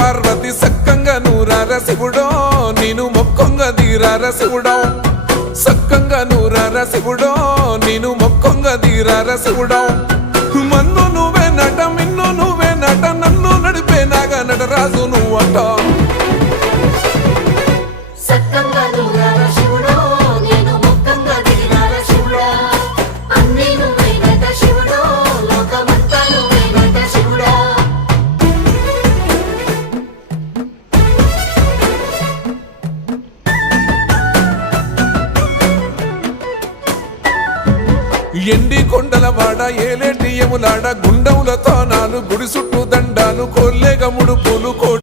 పార్వతి సక్కంగా నూరార శివుడో నేను మొక్కంగా తీరార శివుడో సక్కంగా నూరార శివుడో నేను మొక్కంగా తీరార శివుడో మన్ను నువ్వే నట మిన్ను నువ్వే నట నన్ను నడిపే నాగా నటరాజు నువ్వట ఎండి కొండల వాడ ఏలేటి యములాడ గుండములతో నాలు గుడి చుట్టూ దండాలు కొల్లేగముడు పూలు